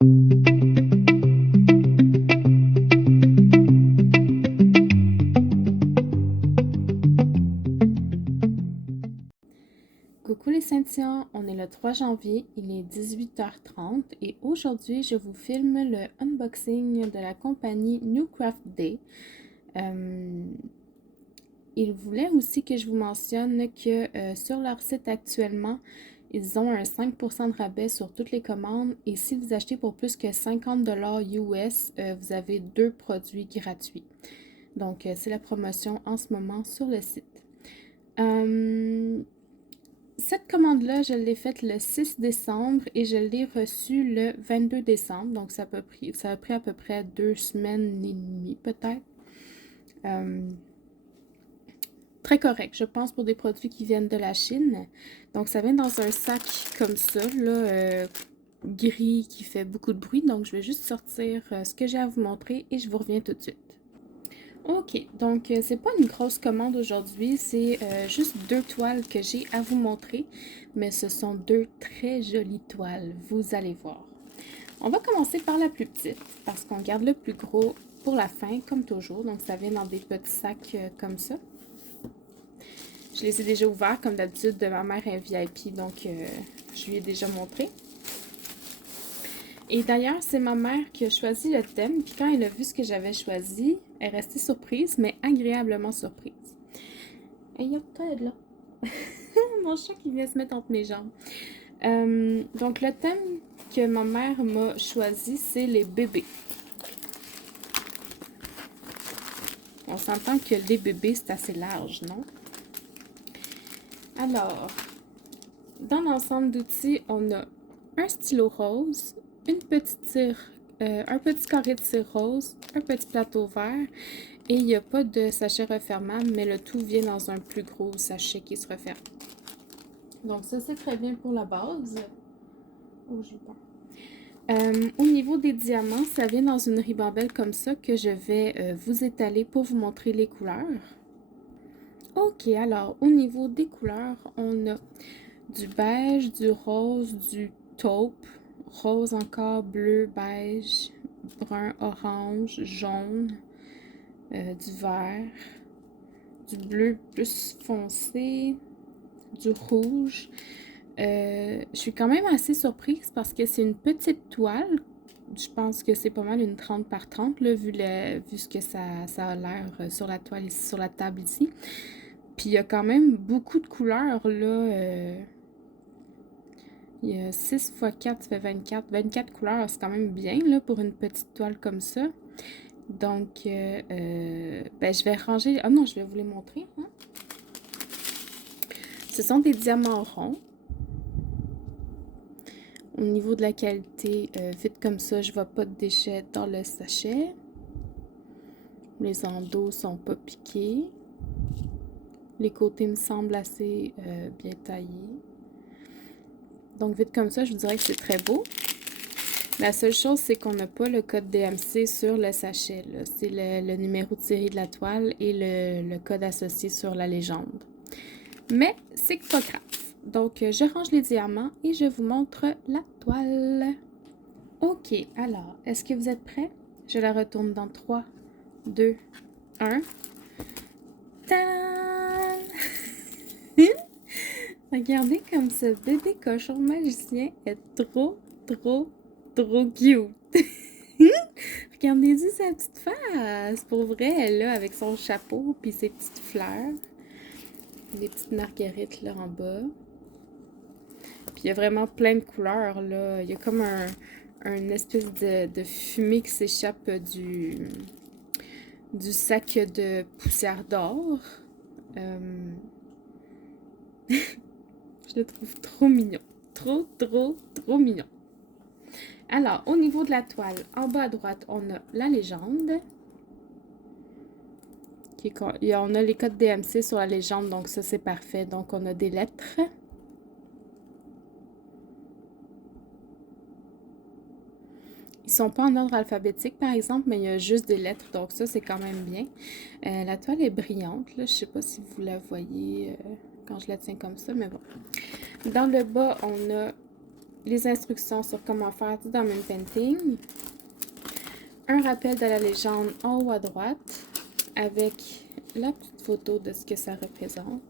Coucou les Saint-Tiens, on est le 3 janvier, il est 18h30 et aujourd'hui je vous filme le unboxing de la compagnie New Craft Day. Il voulait aussi que je vous mentionne que sur leur site actuellement, ils ont un 5% de rabais sur toutes les commandes et si vous achetez pour plus que 50$ US, vous avez 2 produits gratuits. Donc c'est la promotion en ce moment sur le site. Cette commande-là, je l'ai faite le 6 décembre et je l'ai reçue le 22 décembre. Donc, ça a pris à peu près 2 semaines et demie, peut-être. Très correct, je pense, pour des produits qui viennent de la Chine. Donc, ça vient dans un sac comme ça, là, gris, qui fait beaucoup de bruit. Donc, je vais juste sortir ce que j'ai à vous montrer et je vous reviens tout de suite. Ok, donc c'est pas une grosse commande aujourd'hui, c'est juste 2 toiles que j'ai à vous montrer, mais ce sont 2 très jolies toiles, vous allez voir. On va commencer par la plus petite, parce qu'on garde le plus gros pour la fin, comme toujours, donc ça vient dans des petits sacs comme ça. Je les ai déjà ouverts, comme d'habitude, ma mère est VIP, donc je lui ai déjà montré. Et d'ailleurs, c'est ma mère qui a choisi le thème, puis quand elle a vu ce que j'avais choisi, elle est restée surprise, mais agréablement surprise. Et il y a peut-être là. Mon chat qui vient se mettre entre mes jambes. Donc, le thème que ma mère m'a choisi, c'est les bébés. On s'entend que les bébés, c'est assez large, non? Alors, dans l'ensemble d'outils, on a un stylo rose, une petite cire, un petit carré de cire rose, un petit plateau vert et il n'y a pas de sachet refermable, mais le tout vient dans un plus gros sachet qui se referme. Donc ça, c'est très bien pour la base. Oh, j'ai peur. Au niveau des diamants, ça vient dans une ribambelle comme ça que je vais vous étaler pour vous montrer les couleurs. Ok, alors au niveau des couleurs, on a du beige, du rose, du taupe, rose encore, bleu, beige, brun, orange, jaune, du vert, du bleu plus foncé, du rouge. Je suis quand même assez surprise parce que c'est une petite toile. Je pense que c'est pas mal une 30 par 30, là, vu ce que ça a l'air sur la toile ici, sur la table ici. Puis il y a quand même beaucoup de couleurs, là. Il y a 6 x 4, ça fait 24. 24 couleurs, c'est quand même bien, là, pour une petite toile comme ça. Donc, ben, je vais ranger... Ah non, je vais vous les montrer. Hein? Ce sont des diamants ronds. Au niveau de la qualité, vite comme ça, je vois pas de déchets dans le sachet. Les endos sont pas piqués. Les côtés me semblent assez bien taillés. Donc, vite comme ça, je vous dirais que c'est très beau. La seule chose, c'est qu'on n'a pas le code DMC sur le sachet. C'est le numéro de série de la toile et le code associé sur la légende. Mais c'est pas grave. Donc, je range les diamants et je vous montre la toile. Ok, alors, est-ce que vous êtes prêts? Je la retourne dans 3, 2, 1. Tadam! Regardez comme ce bébé cochon magicien est trop cute. Regardez-y sa petite face. Pour vrai, elle là, avec son chapeau puis ses petites fleurs. Des petites marguerites là en bas. Puis il y a vraiment plein de couleurs là. Il y a comme un espèce de fumée qui s'échappe du sac de poussière d'or. Je le trouve trop mignon. Trop mignon. Alors, au niveau de la toile, en bas à droite, on a la légende. On a les codes DMC sur la légende, donc ça, c'est parfait. Donc, on a des lettres. Ils sont pas en ordre alphabétique, par exemple, mais il y a juste des lettres, donc ça, c'est quand même bien. La toile est brillante, là. Je sais pas si vous la voyez quand je la tiens comme ça, mais bon. Dans le bas, on a les instructions sur comment faire du diamond painting. Un rappel de la légende en haut à droite avec la petite photo de ce que ça représente.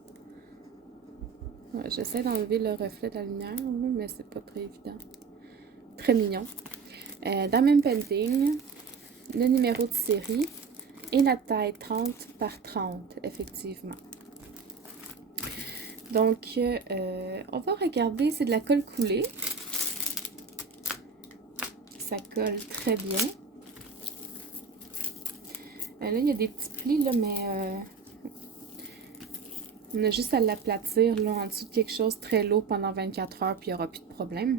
Ouais, j'essaie d'enlever le reflet de la lumière, mais c'est pas très évident. Très mignon. Diamond painting, le numéro de série et la taille 30 par 30, effectivement. Donc, on va regarder, c'est de la colle coulée. Ça colle très bien. Là, il y a des petits plis, là, mais on a juste à l'aplatir là, en dessous de quelque chose de très lourd pendant 24 heures, puis il n'y aura plus de problème.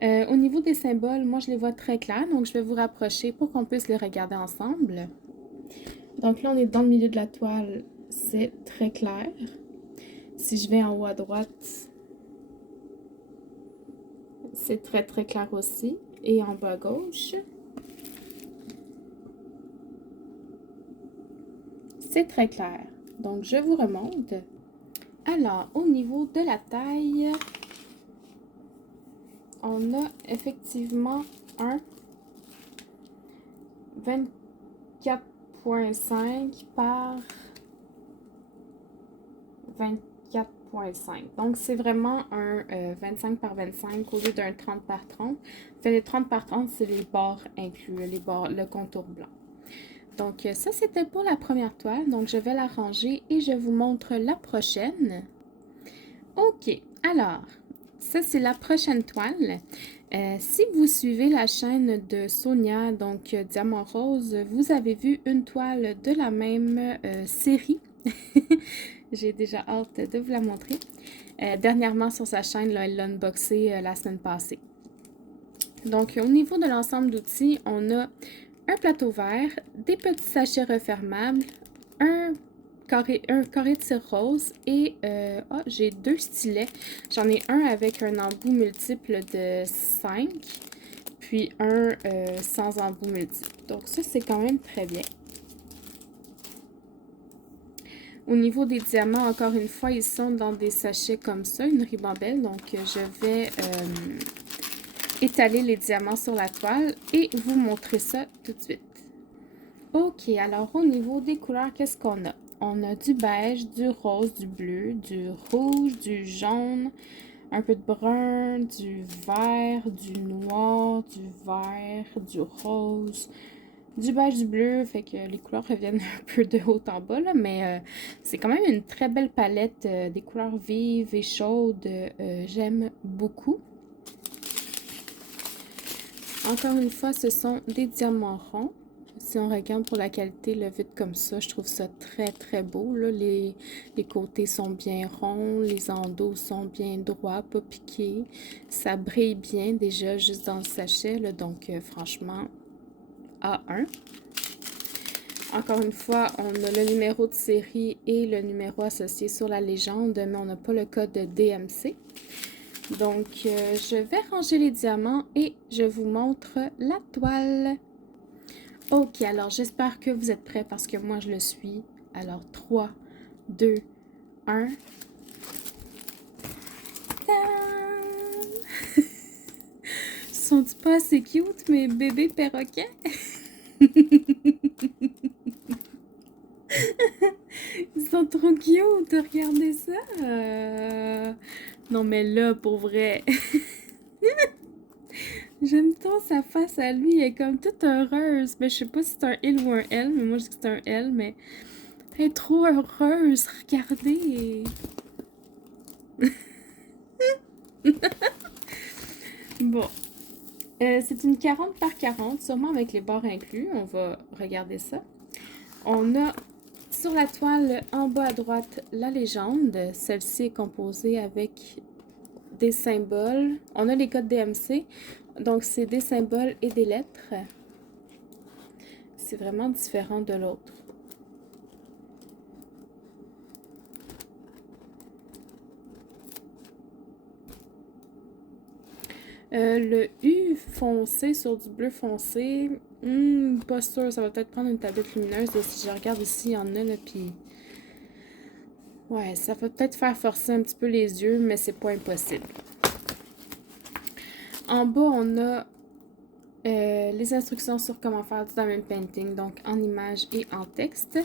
Au niveau des symboles, moi, je les vois très clairs, donc je vais vous rapprocher pour qu'on puisse les regarder ensemble. Donc là, on est dans le milieu de la toile, c'est très clair. Si je vais en haut à droite, c'est très très clair aussi. Et en bas à gauche, c'est très clair. Donc, je vous remonte. Alors, au niveau de la taille, on a effectivement un 24.5 par 24.5. Donc, c'est vraiment un 25 par 25 au lieu d'un 30 par 30. Fait, les 30 par 30, c'est les bords inclus, les bords, le contour blanc. Donc, ça, c'était pour la première toile. Donc, je vais la ranger et je vous montre la prochaine. OK. Alors, ça, c'est la prochaine toile. Si vous suivez la chaîne de Sonia, donc Diamant Rose, vous avez vu une toile de la même série. J'ai déjà hâte de vous la montrer. Dernièrement, sur sa chaîne, là, elle l'a unboxé la semaine passée. Donc, au niveau de l'ensemble d'outils, on a un plateau vert, des petits sachets refermables, un carré de cire rose et j'ai deux stylets. J'en ai un avec un embout multiple de 5, puis un sans embout multiple. Donc ça, c'est quand même très bien. Au niveau des diamants, encore une fois, ils sont dans des sachets comme ça, une ribambelle. Donc je vais étaler les diamants sur la toile et vous montrer ça tout de suite. Ok, alors au niveau des couleurs, qu'est-ce qu'on a? On a du beige, du rose, du bleu, du rouge, du jaune, un peu de brun, du vert, du noir, du vert, du rose, du beige, du bleu. Fait que les couleurs reviennent un peu de haut en bas, là, mais c'est quand même une très belle palette, des couleurs vives et chaudes. J'aime beaucoup. Encore une fois, ce sont des diamants ronds. Si on regarde pour la qualité, le vide comme ça, je trouve ça très très beau. Là. Les côtés sont bien ronds, les endos sont bien droits, pas piqués. Ça brille bien déjà juste dans le sachet, là, donc franchement, A1. Encore une fois, on a le numéro de série et le numéro associé sur la légende, mais on n'a pas le code DMC. Donc, je vais ranger les diamants et je vous montre la toile. Ok, alors j'espère que vous êtes prêts parce que moi je le suis. Alors 3, 2, 1. Sont-ils pas assez cute mes bébés perroquets? Ils sont trop cute, regardez ça. Non mais là, pour vrai. J'aime tant sa face à lui, elle est comme toute heureuse. Mais je sais pas si c'est un il ou un elle, mais moi je dis que c'est un elle, mais elle est trop heureuse, regardez. Bon, c'est une 40 par 40, sûrement avec les bords inclus, on va regarder ça. On a sur la toile en bas à droite la légende, celle-ci est composée avec des symboles. On a les codes DMC, donc c'est des symboles et des lettres. C'est vraiment différent de l'autre. Le U foncé sur du bleu foncé, pas sûr, ça va peut-être prendre une tablette lumineuse. Là, si je regarde ici, il y en a, là, puis... Ouais, ça va peut-être faire forcer un petit peu les yeux, mais c'est pas impossible. En bas, on a les instructions sur comment faire du diamond painting, donc en images et en texte.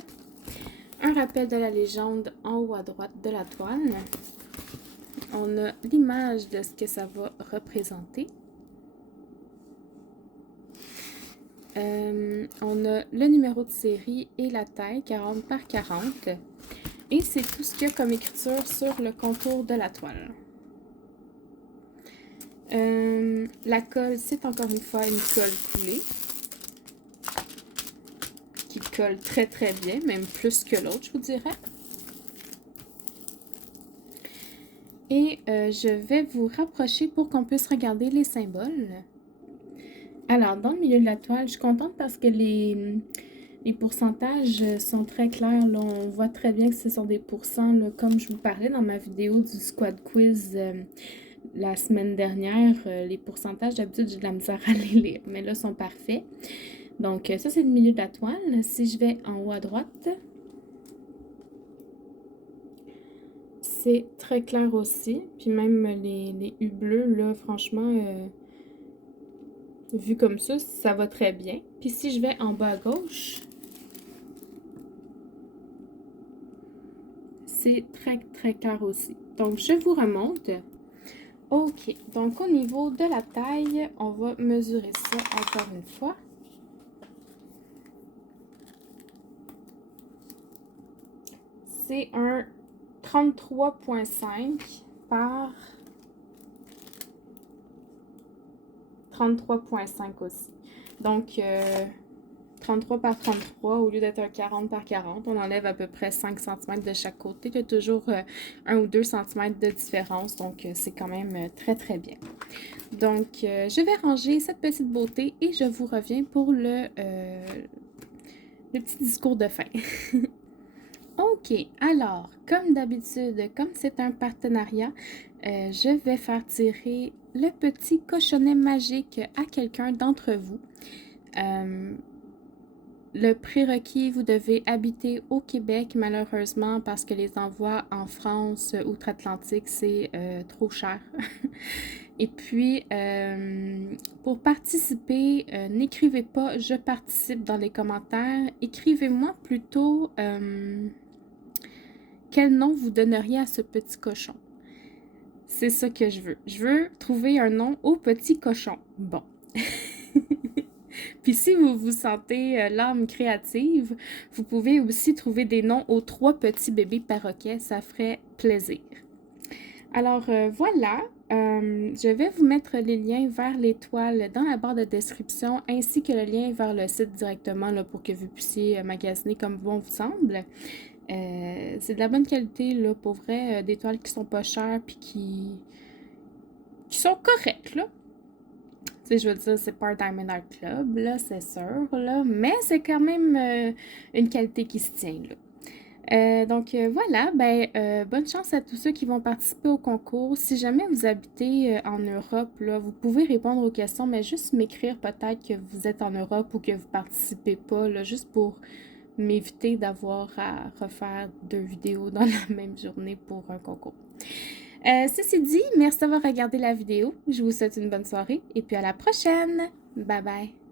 Un rappel de la légende en haut à droite de la toile. On a l'image de ce que ça va représenter. On a le numéro de série et la taille, 40 par 40. Et c'est tout ce qu'il y a comme écriture sur le contour de la toile. La colle, c'est encore une fois une colle coulée. Qui colle très très bien, même plus que l'autre, je vous dirais. Et je vais vous rapprocher pour qu'on puisse regarder les symboles. Alors, dans le milieu de la toile, je suis contente parce que les pourcentages sont très clairs. Là, on voit très bien que ce sont des pourcents, là, comme je vous parlais dans ma vidéo du squad quiz la semaine dernière. Les pourcentages, d'habitude, j'ai de la misère à les lire, mais là, sont parfaits. Donc, ça, c'est le milieu de la toile. Si je vais en haut à droite, c'est très clair aussi. Puis même les U bleus, là, franchement, vu comme ça va très bien. Puis si je vais en bas à gauche, c'est très, très clair aussi. Donc, je vous remonte. OK. Donc, au niveau de la taille, on va mesurer ça encore une fois. C'est un 33,5 par 33,5 aussi. Donc, 33 par 33, au lieu d'être un 40 par 40, on enlève à peu près 5 cm de chaque côté. Il y a toujours 1 ou 2 cm de différence, donc c'est quand même très très bien. Donc, je vais ranger cette petite beauté et je vous reviens pour le petit discours de fin. OK, alors, comme d'habitude, comme c'est un partenariat, je vais faire tirer le petit cochonnet magique à quelqu'un d'entre vous. Le prérequis, vous devez habiter au Québec, malheureusement, parce que les envois en France, outre-Atlantique, c'est trop cher. Et puis, pour participer, n'écrivez pas « je participe » dans les commentaires. Écrivez-moi plutôt quel nom vous donneriez à ce petit cochon. C'est ça que je veux. Je veux trouver un nom au petit cochon. Bon. Puis si vous vous sentez l'âme créative, vous pouvez aussi trouver des noms aux 3 petits bébés perroquets. Ça ferait plaisir. Alors voilà, je vais vous mettre les liens vers l'étoile dans la barre de description ainsi que le lien vers le site directement là, pour que vous puissiez magasiner comme bon vous semble. C'est de la bonne qualité, là, pour vrai, des toiles qui sont pas chères puis qui sont correctes, là. Tu sais, je veux dire, c'est pas un Diamond Art Club, là, c'est sûr, là, mais c'est quand même une qualité qui se tient, là. Donc voilà, bonne chance à tous ceux qui vont participer au concours. Si jamais vous habitez en Europe, là, vous pouvez répondre aux questions, mais juste m'écrire peut-être que vous êtes en Europe ou que vous participez pas, là, juste pour m'éviter d'avoir à refaire 2 vidéos dans la même journée pour un concours. Ceci dit, merci d'avoir regardé la vidéo. Je vous souhaite une bonne soirée et puis à la prochaine. Bye bye.